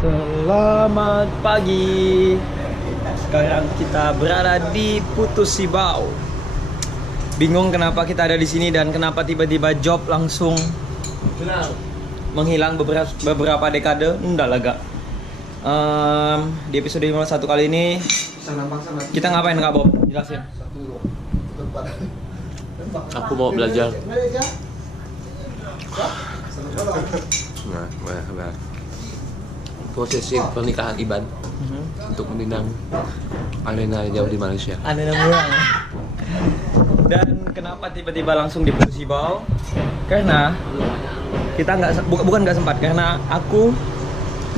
Selamat pagi. Sekarang kita berada di Putus Sibau. Bingung kenapa kita ada di sini dan kenapa tiba-tiba job langsung menghilang beberapa dekade. Enggak lah, Gak. Di episode 51 kali ini kita ngapain, Kak Bob? Jelasin. Aku mau belajar. Prosesi pernikahan Iban untuk meminang arena jauh di Malaysia. Arena Murang. Dan kenapa tiba-tiba langsung di Putus Sibau? Karena kita bukan nggak sempat, karena aku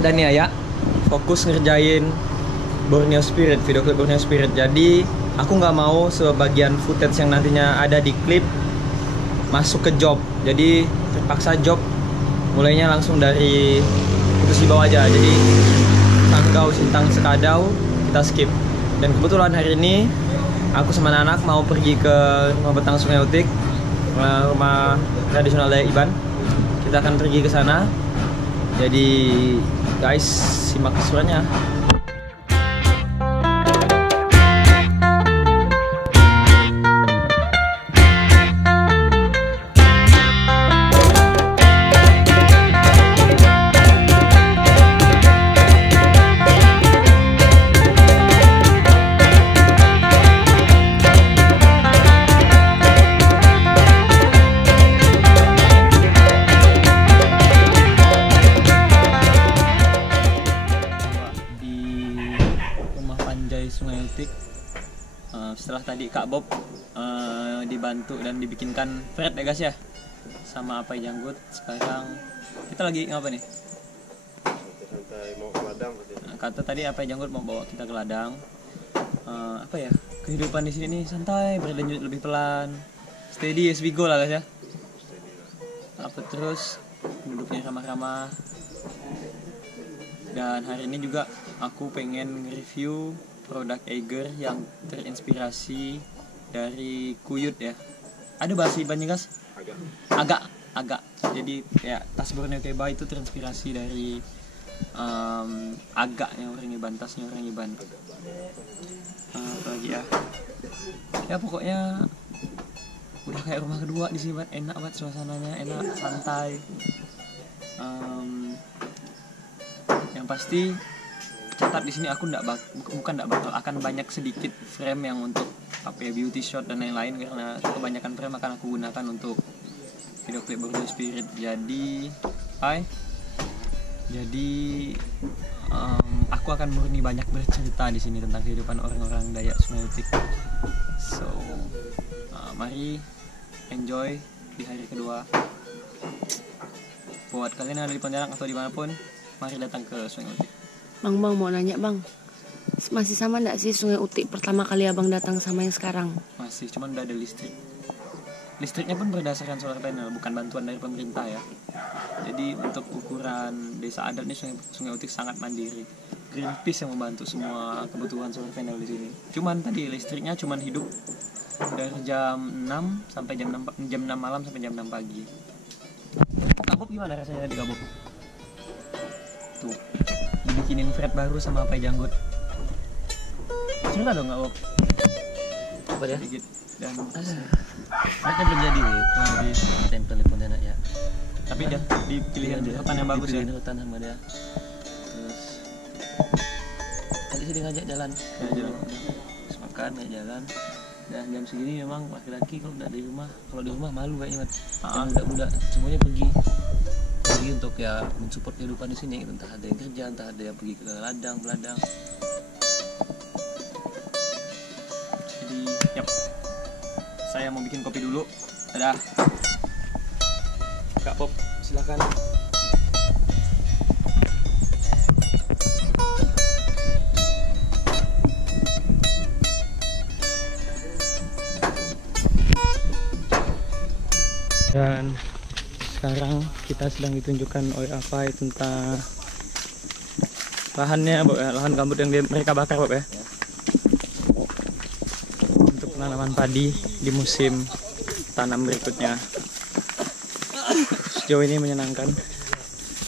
dan Yaya fokus ngerjain Borneo Spirit, video klip Borneo Spirit. Jadi aku nggak mau sebagian footage yang nantinya ada di klip masuk ke job. Jadi terpaksa job mulainya langsung dari Putus Sibau aja. Jadi Sanggau, Sintang, Sekadau kita skip. Dan kebetulan hari ini aku sama anak mau pergi ke rumah Betang Sungai Utik, rumah tradisional Dayak Iban. Kita akan pergi ke sana. Jadi guys, simak keseruannya. Sungai Utik. Setelah tadi Kak Bob dibantu dan dibikinkan fret ya guys ya, sama Apai Janggut. Sekarang kita lagi ngapa nih? Santai mau ke ladang. Kata tadi Apai Janggut mau bawa kita ke ladang. Apa ya? Kehidupan di sini nih santai, berlanjut lebih pelan, steady as we go lah guys ya. Apa terus duduknya ramah-ramah. Dan hari ini juga aku pengen review produk Eiger yang terinspirasi dari Kuyut ya. Ada bahasa Ibannya guys? Agak. Jadi ya tas Borneo Keba itu terinspirasi dari agaknya orang Iban, tasnya orang Iban. Apa lagi ya? Ya pokoknya udah kayak rumah kedua di sini, enak banget suasananya, enak, santai. Yang pasti catat di sini aku bukan bakal akan banyak sedikit frame yang untuk apa ya, beauty shot dan lain-lain, karena kebanyakan frame akan aku gunakan untuk video klip Borneo Spirit. Jadi aku akan murni banyak bercerita di sini tentang kehidupan orang-orang Dayak Sungai Utik. So mari enjoy di hari kedua. Buat kalian yang ada di Pontianak atau dimanapun, mari datang ke Sungai Utik. Bang mau nanya bang, masih sama nggak sih Sungai Utik pertama kali abang datang sama yang sekarang? Masih, cuman udah ada listrik. Listriknya pun berdasarkan solar panel, bukan bantuan dari pemerintah ya. Jadi untuk ukuran desa adat ini Sungai Utik sangat mandiri. Greenpeace yang membantu semua kebutuhan solar panel di sini. Cuman tadi listriknya cuman hidup dari jam 6 sampai jam 6 malam sampai jam 6 pagi. Kak Bob gimana rasanya tadi Kak Bob? Tuh, dibikinin fret baru sama Apai Janggut. Cerita dong Kak Bob. Apa ya? Sedikit. Dan mereka belum jadi tempel di Pontianak ya. tapi dah dipilihan hutan yang bagus ya. Dipilihin hutan sama dia. Terus tadi dia ngajak jalan. Terus makan, ngajak jalan. Dan jam segini memang laki-laki kalau udah di rumah, malu kayaknya. Muda-muda semuanya pergi untuk ya mensupport kehidupan di sini. Entah ada yang kerja, entah ada yang pergi ke ladang, beladang. Jadi, yap. Saya mau bikin kopi dulu. Dadah. Kak Bob, silakan. Dan sekarang kita sedang ditunjukkan oleh Apai tentang lahannya, Bob ya, lahan gambut yang mereka bakar, Bob ya. Untuk penanaman padi di musim tanam berikutnya. Sejauh ini menyenangkan.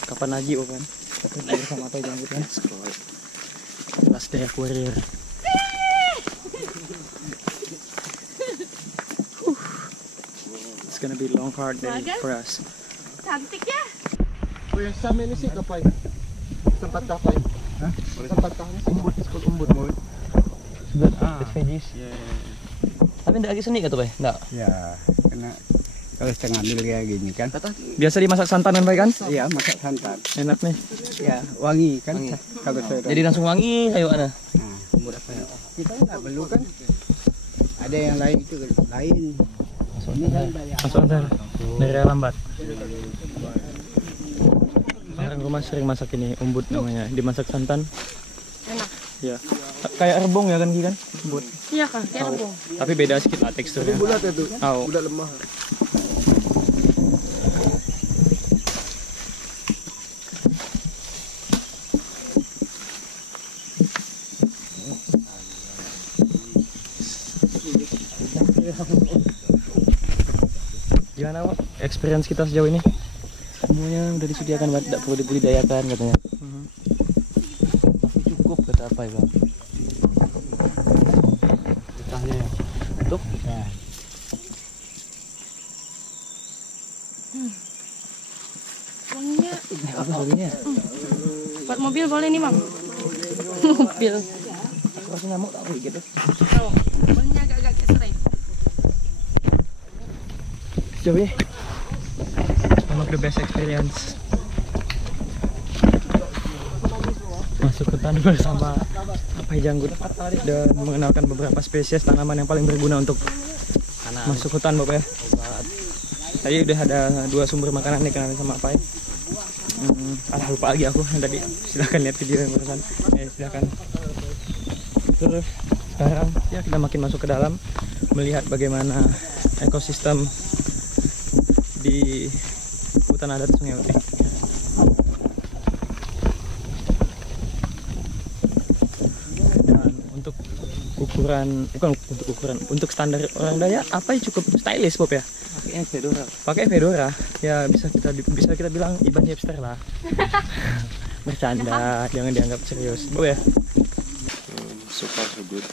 Kapan lagi, Bob kan? Bersama apa janggut kan? Last day of warrior. It's gonna be long hard day for us. Cantik ya. Weh, sama ini sih kapai. Tempat kapai. Hah? Tempat kapai umbut, umbut mau. It's veggies. Tapi enggak lagi seni kata Bay? Enggak. Ya, karena kalau setengah mil kayak gini kan. Biasa dimasak santan kan Bay kan? Iya, masak santan. Enak nih. Ya, wangi kan. Kalau saya Jadi langsung wangi ayo ana. kita nggak perlu kan. Ada yang lain itu lain. Ini kan banyak. Masuk antar. Dari lambat. Orang rumah sering masak ini umbut namanya. Dimasak santan. Enak. Ya. Kayak rebung ya kan Ki kan? Umbut. Iya kan, kayak rebung. Tapi beda sedikit lah teksturnya. Bulat itu. Oh. Bulat lemah. Gimana Pak? Experience kita sejauh ini? Semuanya udah disediakan, tidak perlu dibudidayakan katanya. Masih cukup kata apa ya Bang? Getahnya ya? Tuh? Ya. Wanginya. Apa wanginya? Buat mobil boleh nih Bang. Mobil. Rasanya nyamuk tak boleh gitu. Oh, wanginya agak-agak kayak serai. Sejauh ini one of the best experience. Masuk hutan bersama Apai Janggut dan mengenalkan beberapa spesies tanaman yang paling berguna untuk masuk hutan Bapak ya. Tadi udah ada 2 sumber makanan nih kenalin sama Apai. Lupa lagi aku yang tadi. Silahkan lihat video yang barusan. Silahkan. Terus sekarang ya kita makin masuk ke dalam melihat bagaimana ekosistem di hutan adat Sungai Utik. Dan untuk ukuran, bukan untuk ukuran, untuk standar orang Dayak apa cukup stylish Bob ya? Pakainya fedora. Pakai fedora, ya bisa kita bilang Iban hipster lah. Bercanda, jangan dianggap serius, Bob ya. So far so good.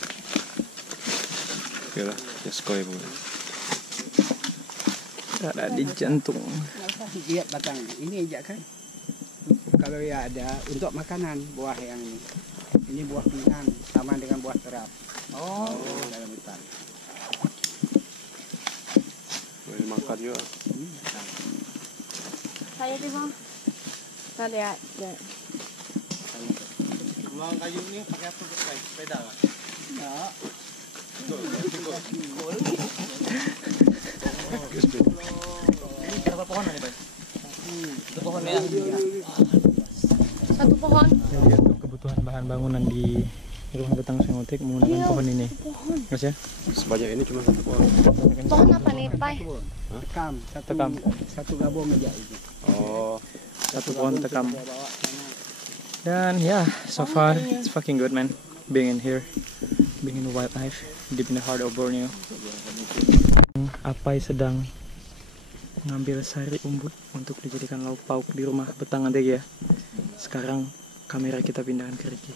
Oke lah, just go ya. Ada di jantung. Lihat batang ini aja kan. Kalau ya ada untuk makanan buah yang ini. Ini buah pinang sama dengan buah terap. Oh, dalam hutan. Boleh makan juga. Saya sih Bang. Kita lihat. Pulang kayu ini pakai apa? Pakai sepeda lah. Ya. Berapa pohon nih, Pak? Satu pohon ya. Satu pohon. Jadi untuk kebutuhan bahan bangunan di rumah betang Sungai Utik menggunakan pohon ini. Mas ya? Sebanyak ini cuma 1 pohon. Pohon apa nih, Pai? Tekam, Tekam. satu gabung aja itu. Oh, Satu pohon tekam. Dan ya, so far it's fucking good man. Being in here, being in the wildlife, deep in the heart of Borneo. Apai sedang mengambil sari umbut untuk dijadikan lauk pauk di rumah betang nanti ya. Sekarang kamera kita pindahkan ke Ricky.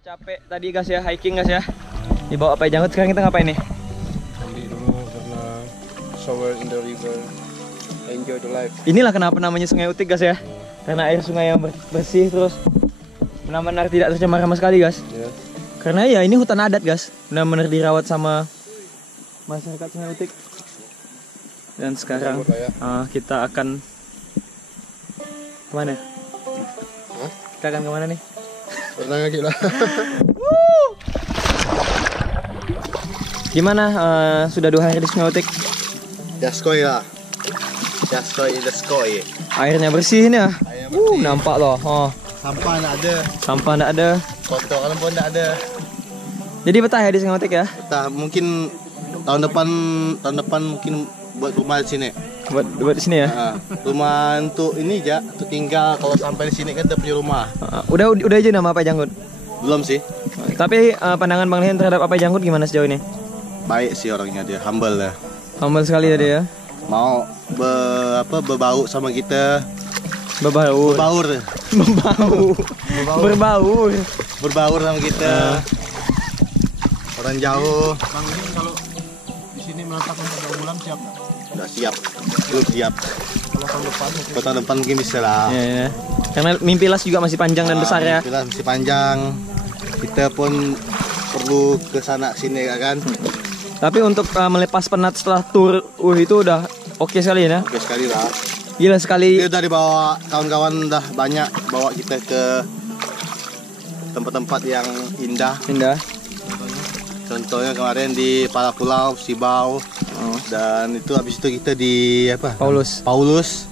Capek tadi guys ya, hiking guys ya. Dibawa Apai Janggut, sekarang kita ngapain nih? mandi dulu karena shower in the river, enjoy the life. Inilah kenapa namanya Sungai Utik guys ya. Karena air sungai yang bersih terus benar-benar tidak tercemar sama sekali guys. Ya. Karena ya ini hutan adat guys, benar-benar dirawat sama masyarakat Sungai Utik. Dan sekarang kita akan kemana? Hah? Kita akan kemana nih? Pernah lagi lah. Gimana? Sudah 2 hari di Sungai Utik? Jaskoy lah. Jaskoy, jaskoy. Airnya bersih nih ya. Airnya bersih. Nampak loh. Oh, Sampah nggak ada, sampah nggak ada. kotoran pun nggak ada. Jadi betah ya di Sungai Utik ya? Entah, mungkin tahun depan mungkin buat rumah di sini. Buat di sini ya. Rumah untuk ini aja, untuk tinggal. Kalau sampai di sini kan udah punya rumah. Udah aja nama Apai Janggut. Belum sih. Tapi pandangan Bang Lihin terhadap Apai Janggut gimana sejauh ini? Baik sih orangnya, dia humble ya. Humble sekali ya dia ya. Mau berbaur sama kita. Berbaur sama kita. Orang jauh. Bang ini kalau di sini meletakkan 3 bulan siap nggak? Udah siap. Belum siap. Kalau tahun depan mungkin. Tahun depan mungkin bisa lah. Ya. Karena mimpi Las juga masih panjang dan besar ya. Mimpi Las masih panjang. Kita pun perlu ke sana sini kan. Tapi untuk melepas penat setelah tour itu udah oke sekali ya. Oke sekali lah. Gila sekali. Dia udah dibawa kawan-kawan, udah banyak bawa kita ke tempat-tempat yang indah. Contohnya kemarin di Pala Pulau, Sibau. Dan itu habis itu kita di apa? Paulus.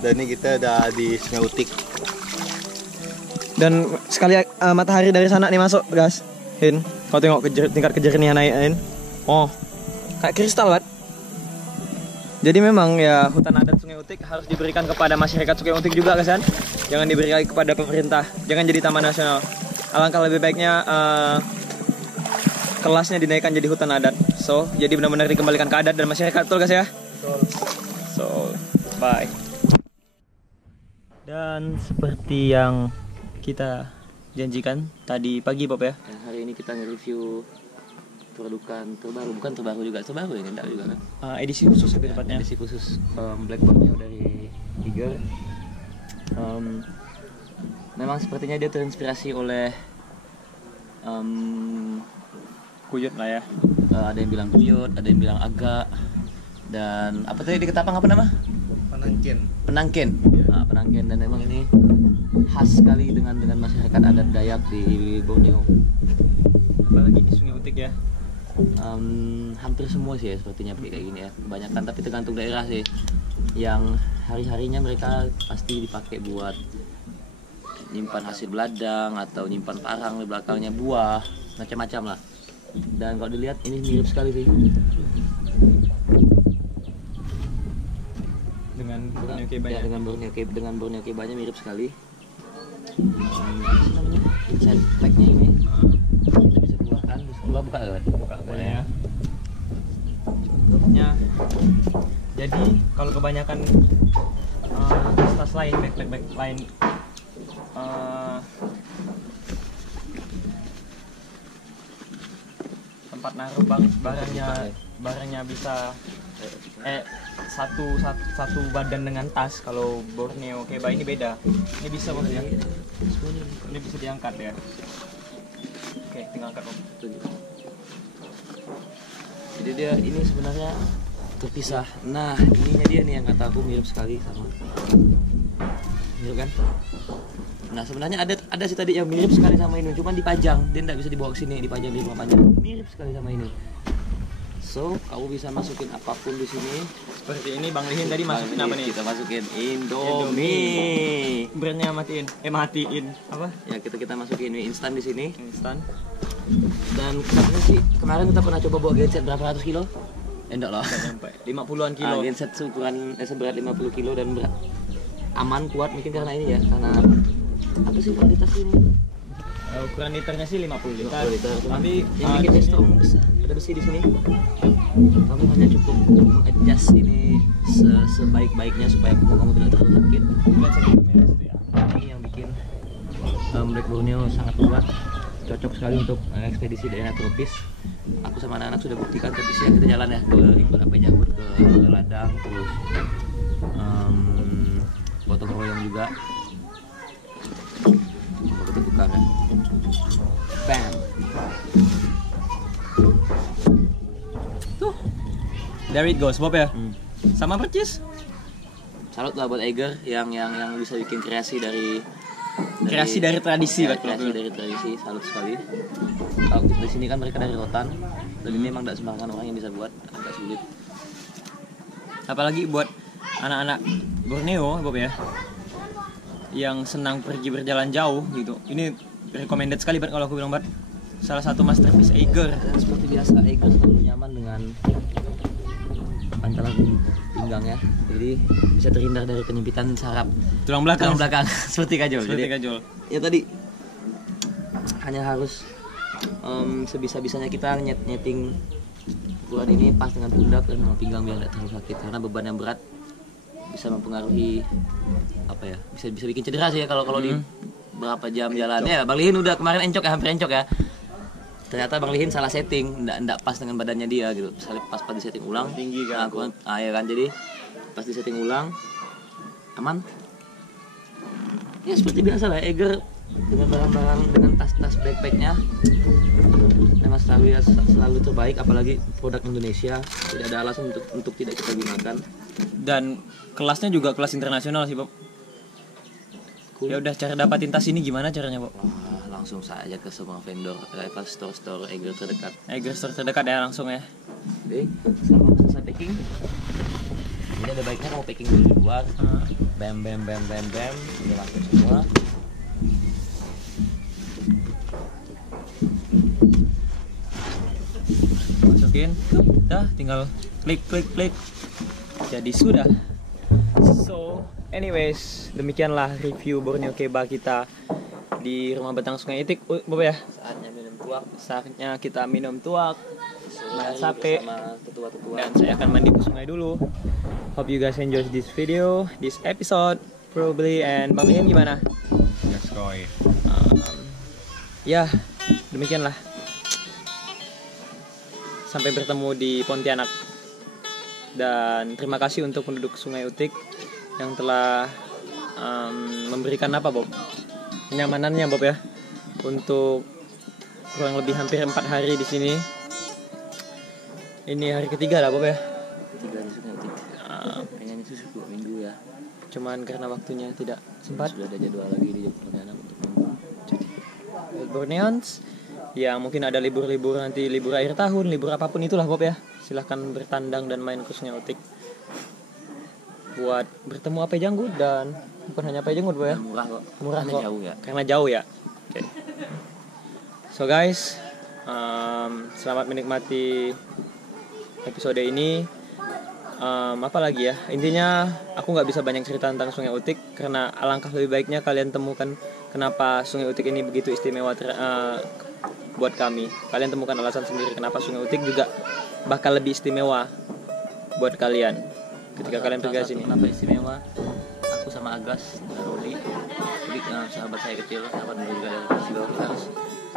Dan ini kita udah di Sungai Utik. Dan sekali matahari dari sana nih masuk, guys. Hin, kau tengok tingkat kejernihan air. Oh, kayak kristal, Bat. Jadi memang ya hutan adat Sungai Utik harus diberikan kepada masyarakat Sungai Utik juga, guys kan? Jangan diberikan kepada pemerintah. Jangan jadi taman nasional. Alangkah lebih baiknya kelasnya dinaikkan jadi hutan adat. So, jadi benar-benar dikembalikan ke adat dan masyarakat, betul guys ya? So, bye. Dan seperti yang kita janjikan tadi pagi, Bob ya. Dan hari ini kita nge-review produkan terbaru, bukan terbaru juga, terbaru ya, enggak juga kan? Edisi khusus lebih tepatnya. Edisi khusus Black Borneo dari Tiger. Memang sepertinya dia terinspirasi oleh Kuyut lah ya. Ada yang bilang kuyut, ada yang bilang agak, dan apa tadi di Ketapang apa nama? Penangken. Penangken, dan memang ini khas sekali dengan masyarakat adat Dayak di Borneo. Apalagi di Sungai Utik ya. Hampir semua sih ya sepertinya kayak gini ya, kebanyakan, tapi tergantung daerah sih. Yang hari-harinya mereka pasti dipakai buat nyimpan hasil beladang atau nyimpan parang di belakangnya, buah, macam-macam lah. Dan kalau dilihat ini mirip sekali sih dengan Borneo Kebaya. Ya, dengan Borneo Kebaya mirip sekali. Apa sih namanya? Inside pack-nya ini. Bisa keluarkan, bisa keluar, buka kan? Buka boleh ya. Contohnya, jadi kalau kebanyakan tas lain, backpack lain, tempat naruh barangnya bisa satu badan dengan tas. Kalau Borneo Kebaya ini beda. Ini bisa maksudnya. Ini bisa diangkat ya. Oke, tinggal angkat Om. Jadi dia ini sebenarnya terpisah. Nah, ininya dia nih yang kata aku mirip sekali sama. Mirip kan? Nah, sebenarnya ada sih tadi yang mirip sekali sama ini, cuman dipajang. Dia nggak bisa dibawa ke sini, dipajang di rumah panjang. Mirip sekali sama ini. So, kamu bisa masukin apapun di sini. Seperti ini Bang Lihin tadi masukin apa nih? Kita masukin Indomie. Brandnya matiin. Apa? Ya, kita masukin mie instan di sini. Instan. Dan katanya sih kemarin kita pernah coba bawa genset berapa ratus kilo? Enggak lah. Sampai 50-an kilo. Genset ukuran seberat 50 kilo dan berat. Aman, kuat, mungkin karena ini ya, karena apa sih kualitas ini? Ukuran liternya sih 50 liter. Tapi yang bikin strong ada besi di sini. Kamu hanya cukup mengadjust ini sebaik-baiknya supaya kamu tidak terlalu sakit. Ini yang bikin Black Borneo sangat kuat, cocok sekali untuk ekspedisi daerah tropis. Aku sama anak-anak sudah buktikan tadi siang kita jalan ya ke ikut Apai Janggut ke ladang, terus gotong royong juga. Kita tukar ya. Bam. Tuh. There it goes, Bob ya. Sama percis. Salut lah buat Eiger yang bisa bikin kreasi dari tradisi, ya, kreasi dari tradisi, salut sekali. Kalau di sini kan mereka dari Rotan, dan ini memang tidak sembarangan orang yang bisa buat, agak sulit. Apalagi buat anak-anak Borneo, Bob ya, yang senang pergi berjalan jauh gitu. Ini recommended sekali, Bat, kalau aku bilang, Bat. salah satu masterpiece Eiger. Dan seperti biasa Eiger selalu nyaman dengan bantalan pinggang ya. Jadi bisa terhindar dari penyempitan saraf Tulang belakang. seperti kajol. Seperti Jadi kajol. ya tadi hanya harus sebisa-bisanya kita nyeting ukuran ini pas dengan pundak dan sama pinggang biar tidak terlalu sakit, karena beban yang berat bisa mempengaruhi apa ya, bisa bikin cedera sih ya kalau di berapa jam jalannya. Bang Lihin udah kemarin encok ya, hampir encok ya. Ternyata Bang Lihin salah setting, enggak pas dengan badannya dia gitu. Misalnya pas di setting ulang Tinggi kan. ya kan, jadi pas di setting ulang aman. Ya seperti biasa lah Eiger dengan barang-barang, dengan tas-tas backpacknya memang selalu terbaik, apalagi produk Indonesia, tidak ada alasan untuk tidak kita gunakan. Dan kelasnya juga kelas internasional sih Bob. Ya udah, cara dapatin tas ini gimana caranya Bob? Langsung saja ke semua vendor, ke store Eiger terdekat. Eiger store terdekat ya langsung ya. Oke, selama selesai packing, jadi ada baiknya kamu packing dulu di luar. Bam, udah langsung semua. Masukin, dah tinggal klik. Jadi sudah. So, anyways, demikianlah review Borneo Keba kita di rumah Batang Sungai Itik, Bob ya. Saatnya minum tuak. Saatnya kita minum tuak, makan sake, sama tetua-tetua. dan saya akan mandi ke sungai dulu. Hope you guys enjoy this video, this episode probably. And Bang Lihin gimana? Ya, demikianlah. Sampai bertemu di Pontianak. Dan terima kasih untuk penduduk Sungai Utik yang telah memberikan apa Bob? Kenyamanannya Bob ya, untuk kurang lebih hampir 4 hari di sini. Ini hari ketiga lah Bob ya. 3 di Sungai Utik. Kayaknya ini 2 minggu ya. Cuman karena waktunya tidak sempat. Sudah ada jadwal lagi di Pontianak untuk minggu. Borneans yang mungkin ada libur-libur nanti, libur akhir tahun, libur apapun itulah Bob ya. Silahkan bertandang dan main ke Sungai Utik buat bertemu Ape Janggut, dan bukan hanya Ape Janggut Bob ya. Murah kok. Murah Karena kok. jauh ya. Karena jauh ya. Oke. So guys, selamat menikmati episode ini. Apa lagi ya, intinya aku nggak bisa banyak cerita tentang Sungai Utik karena alangkah lebih baiknya kalian temukan kenapa Sungai Utik ini begitu istimewa buat kami. Kalian temukan alasan sendiri kenapa Sungai Utik juga bakal lebih istimewa buat kalian ketika kalian pergi ke sini. Kenapa istimewa? Aku sama Agas dan Rudi, sahabat saya kecil, sahabat juga dari Persibo, kita harus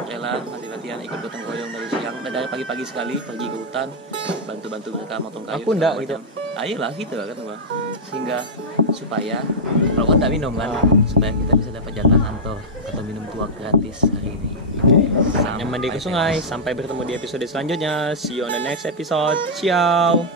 rela mati-matian ikut gotong royong dari siang, dari pagi-pagi sekali pergi ke hutan, bantu-bantu mereka motong kayu. Aku enggak gitu. Ayolah gitu kan, sehingga supaya kalau kan enggak minum kan, supaya kita bisa dapat jatah kantor atau minum tuak gratis hari ini. Yang mandi ke sungai. Sampai bertemu di episode selanjutnya. See you on the next episode. Ciao.